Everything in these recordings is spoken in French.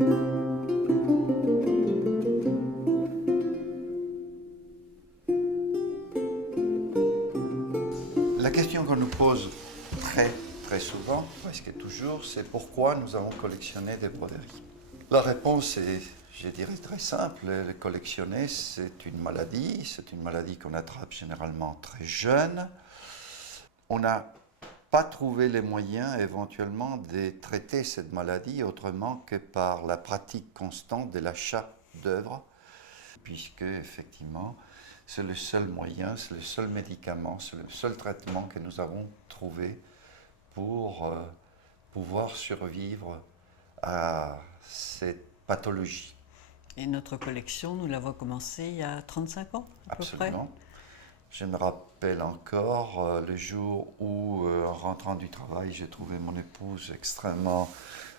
La question qu'on nous pose très souvent, presque toujours, c'est pourquoi nous avons collectionné des broderies. La réponse est, je dirais, très simple. Le collectionner, c'est une maladie qu'on attrape généralement très jeune. On n'a pas trouvé les moyens éventuellement de traiter cette maladie autrement que par la pratique constante de l'achat d'œuvres, puisque effectivement, c'est le seul moyen, c'est le seul médicament, c'est le seul traitement que nous avons trouvé pour pouvoir survivre à cette pathologie. Et notre collection, nous l'avons commencée il y a 35 ans, à peu près. Absolument. Je me rappelle encore le jour où, en rentrant du travail, j'ai trouvé mon épouse extrêmement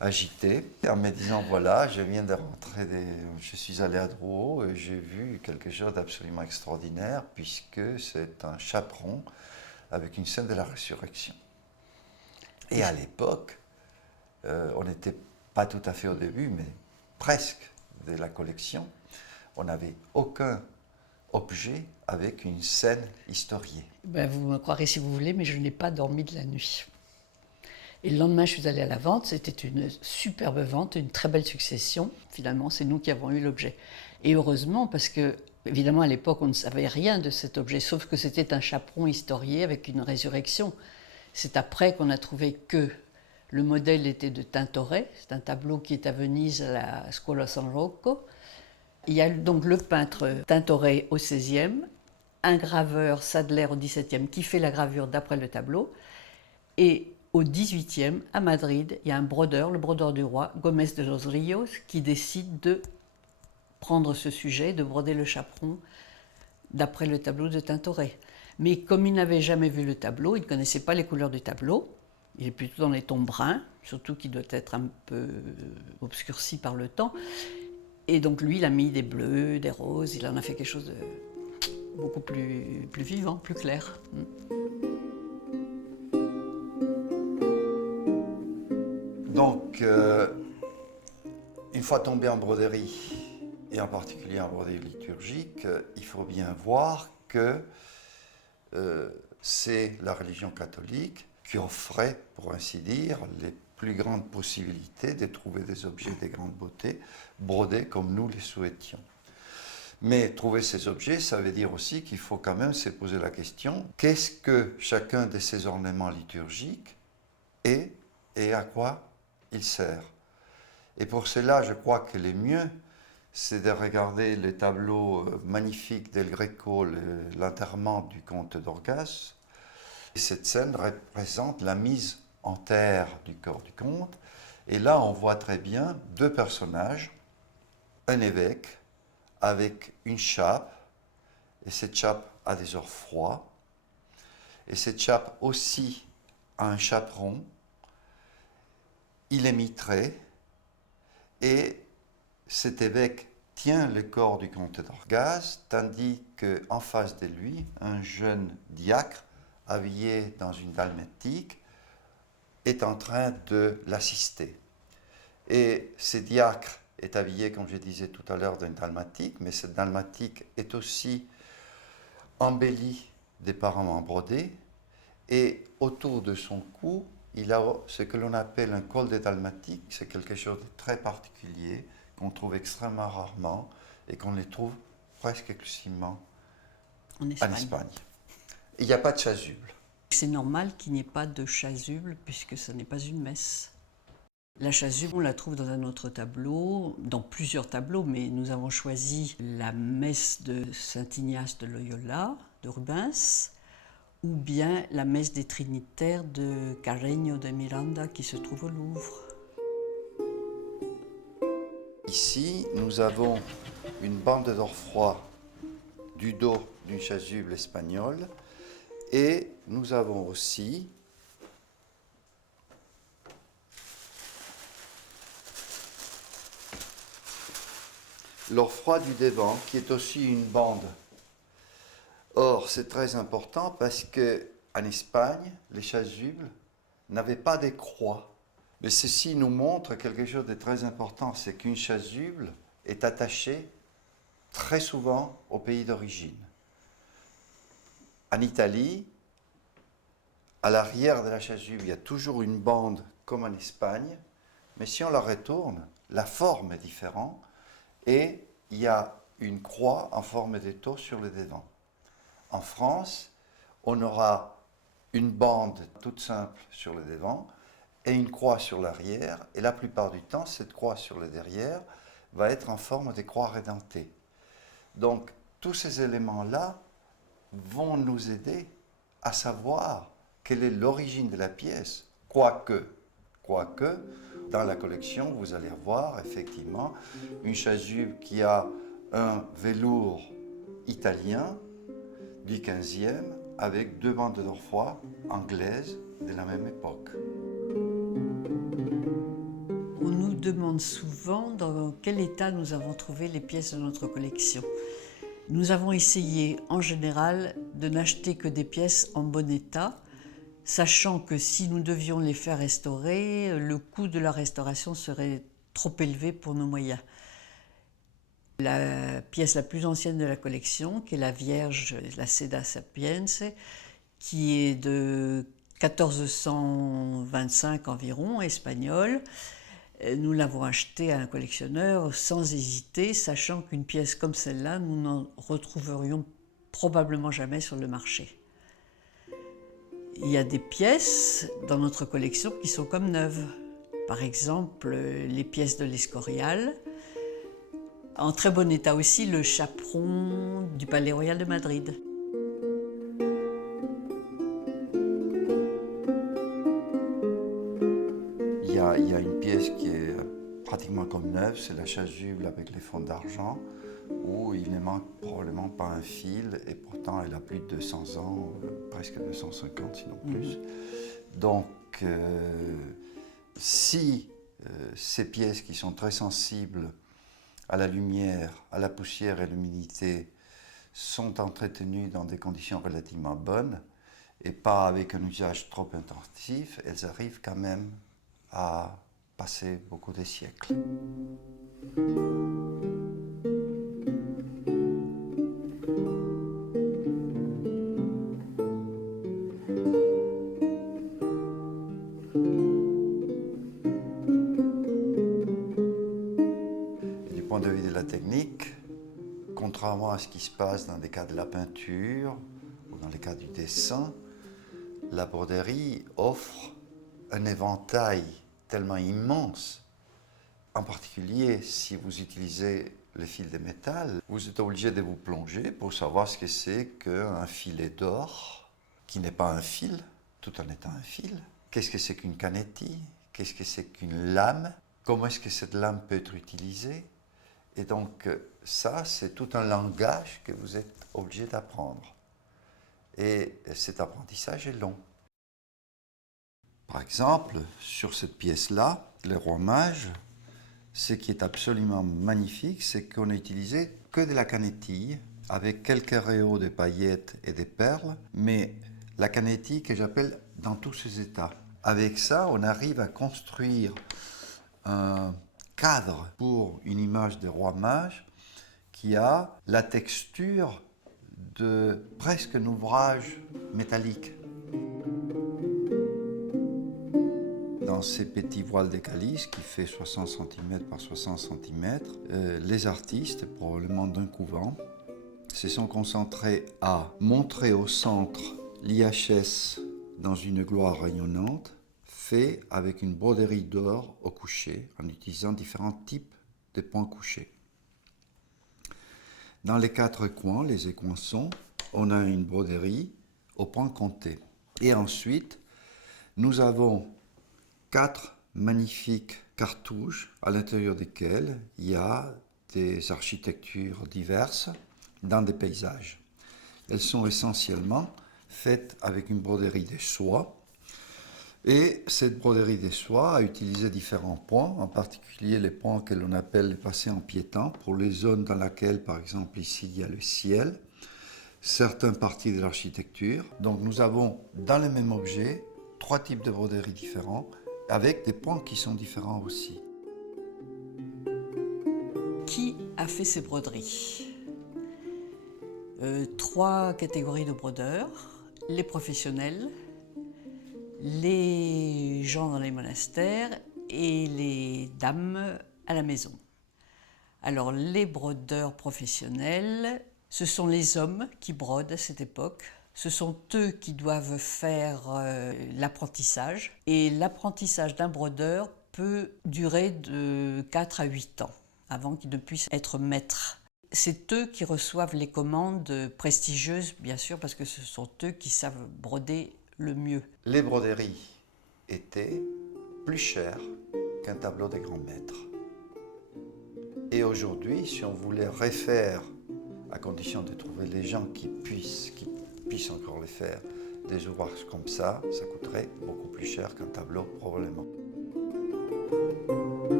agitée, en me disant, voilà, je viens de rentrer, je suis allé à Drouot et j'ai vu quelque chose d'absolument extraordinaire, puisque c'est un chaperon avec une scène de la résurrection. Et à l'époque, on n'était pas tout à fait au début, mais presque de la collection. On n'avait aucun objet avec une scène historiée. Ben, vous me croirez si vous voulez, mais je n'ai pas dormi de la nuit. Et le lendemain, je suis allée à la vente. C'était une superbe vente, une très belle succession. Finalement, c'est nous qui avons eu l'objet. Et heureusement, parce que, évidemment, à l'époque, on ne savait rien de cet objet, sauf que c'était un chaperon historié avec une résurrection. C'est après qu'on a trouvé que le modèle était de Tintoret. C'est un tableau qui est à Venise, à la Scuola San Rocco. Il y a donc le peintre Tintoret au XVIe, un graveur Sadler au XVIIe qui fait la gravure d'après le tableau. Et au XVIIIe, à Madrid, il y a un brodeur, le brodeur du roi, Gómez de los Ríos, qui décide de prendre ce sujet, de broder le chaperon d'après le tableau de Tintoret. Mais comme il n'avait jamais vu le tableau, il ne connaissait pas les couleurs du tableau, il est plutôt dans les tons bruns, surtout qu'il doit être un peu obscurci par le temps. Et donc lui, il a mis des bleus, des roses, il en a fait quelque chose de beaucoup plus vivant, plus clair. Donc, une fois tombé en broderie, et en particulier en broderie liturgique, il faut bien voir que c'est la religion catholique qui offrait, pour ainsi dire, les plus grandes possibilités de trouver des objets de grande beauté brodés comme nous les souhaitions. Mais trouver ces objets, ça veut dire aussi qu'il faut quand même se poser la question, qu'est-ce que chacun de ces ornements liturgiques est et à quoi il sert? Et pour cela, je crois que le mieux, c'est de regarder le tableau magnifique d'El Greco, l'enterrement du comte d'Orgaz. Cette scène représente la mise en terre du corps du comte. Et là, on voit très bien deux personnages, un évêque avec une chape, et cette chape a des ors froids, et cette chape aussi a un chaperon. Il est mitré, et cet évêque tient le corps du comte d'Orgaz, tandis qu'en face de lui, un jeune diacre, habillé dans une dalmatique, est en train de l'assister. Et ce diacre est habillé, comme je disais tout à l'heure, d'une dalmatique, mais cette dalmatique est aussi embellie des parements brodés, et autour de son cou, il a ce que l'on appelle un col de dalmatique. C'est quelque chose de très particulier, qu'on trouve extrêmement rarement, et qu'on les trouve presque exclusivement en Espagne. Il n'y a pas de chasuble. C'est normal qu'il n'y ait pas de chasuble, puisque ce n'est pas une messe. La chasuble, on la trouve dans un autre tableau, dans plusieurs tableaux, mais nous avons choisi la messe de Saint-Ignace de Loyola, de Rubens, ou bien la messe des Trinitaires de Carreño de Miranda, qui se trouve au Louvre. Ici, nous avons une bande d'or froid du dos d'une chasuble espagnole, et nous avons aussi l'or froid du devant, qui est aussi une bande. Or, c'est très important parce qu'en Espagne, les chasubles n'avaient pas des croix. Mais ceci nous montre quelque chose de très important, c'est qu'une chasuble est attachée très souvent au pays d'origine. En Italie, à l'arrière de la chasuble, il y a toujours une bande comme en Espagne, mais si on la retourne, la forme est différente et il y a une croix en forme d'étau sur le devant. En France, on aura une bande toute simple sur le devant et une croix sur l'arrière, et la plupart du temps, cette croix sur le derrière va être en forme de croix rédentée. Donc, tous ces éléments-là vont nous aider à savoir quelle est l'origine de la pièce, quoique, dans la collection, vous allez voir effectivement une chasuble qui a un velours italien du 15e avec 2 bandes d'orfrois anglaises de la même époque. On nous demande souvent dans quel état nous avons trouvé les pièces de notre collection. Nous avons essayé en général de n'acheter que des pièces en bon état, sachant que si nous devions les faire restaurer, le coût de la restauration serait trop élevé pour nos moyens. La pièce la plus ancienne de la collection, qui est la Vierge, la Seda Sapiense, qui est de 1425 environ, espagnole. Nous l'avons achetée à un collectionneur sans hésiter, sachant qu'une pièce comme celle-là, nous n'en retrouverions probablement jamais sur le marché. Il y a des pièces dans notre collection qui sont comme neuves. Par exemple, les pièces de l'Escorial. En très bon état aussi, le chaperon du Palais Royal de Madrid. Il y a une pièce qui est pratiquement comme neuve, c'est la chasuble avec les fonds d'argent, où il ne manque probablement pas un fil, et pourtant elle a plus de 200 ans, presque 250 sinon plus. Donc, si ces pièces qui sont très sensibles à la lumière, à la poussière et à l'humidité sont entretenues dans des conditions relativement bonnes, et pas avec un usage trop intensif, elles arrivent quand même à passer beaucoup de siècles. Et du point de vue de la technique, contrairement à ce qui se passe dans les cas de la peinture ou dans les cas du dessin, la broderie offre un éventail tellement immense. En particulier, si vous utilisez le fil de métal, vous êtes obligé de vous plonger pour savoir ce que c'est qu'un filet d'or, qui n'est pas un fil, tout en étant un fil. Qu'est-ce que c'est qu'une canettille? Qu'est-ce que c'est qu'une lame? Comment est-ce que cette lame peut être utilisée? Et donc, ça, c'est tout un langage que vous êtes obligé d'apprendre. Et cet apprentissage est long. Par exemple, sur cette pièce-là, le roi mage, ce qui est absolument magnifique, c'est qu'on n'a utilisé que de la canettille, avec quelques réaux de paillettes et des perles, mais la canettille que j'appelle dans tous ses états. Avec ça, on arrive à construire un cadre pour une image de roi mage qui a la texture de presque un ouvrage métallique. Dans ces petits voiles de calice qui fait 60 cm par 60 cm, les artistes, probablement d'un couvent, se sont concentrés à montrer au centre l'IHS dans une gloire rayonnante, fait avec une broderie d'or au coucher, en utilisant différents types de points couchés. Dans les 4 coins, les écoinçons, on a une broderie au point compté. Et ensuite, nous avons 4 magnifiques cartouches à l'intérieur desquelles il y a des architectures diverses dans des paysages. Elles sont essentiellement faites avec une broderie de soie. Et cette broderie de soie a utilisé différents points, en particulier les points que l'on appelle les passés en piétant, pour les zones dans lesquelles, par exemple ici, il y a le ciel, certaines parties de l'architecture. Donc nous avons dans le même objet 3 types de broderies différents avec des points qui sont différents aussi. Qui a fait ces broderies? 3 catégories de brodeurs: les professionnels, les gens dans les monastères et les dames à la maison. Alors les brodeurs professionnels, ce sont les hommes qui brodent à cette époque. Ce sont eux qui doivent faire l'apprentissage. Et l'apprentissage d'un brodeur peut durer de 4 à 8 ans avant qu'il ne puisse être maître. C'est eux qui reçoivent les commandes prestigieuses, bien sûr, parce que ce sont eux qui savent broder le mieux. Les broderies étaient plus chères qu'un tableau des grands maîtres. Et aujourd'hui, si on voulait refaire, à condition de trouver les gens qui puissent encore les faire, des ouvrages comme ça coûterait beaucoup plus cher qu'un tableau probablement.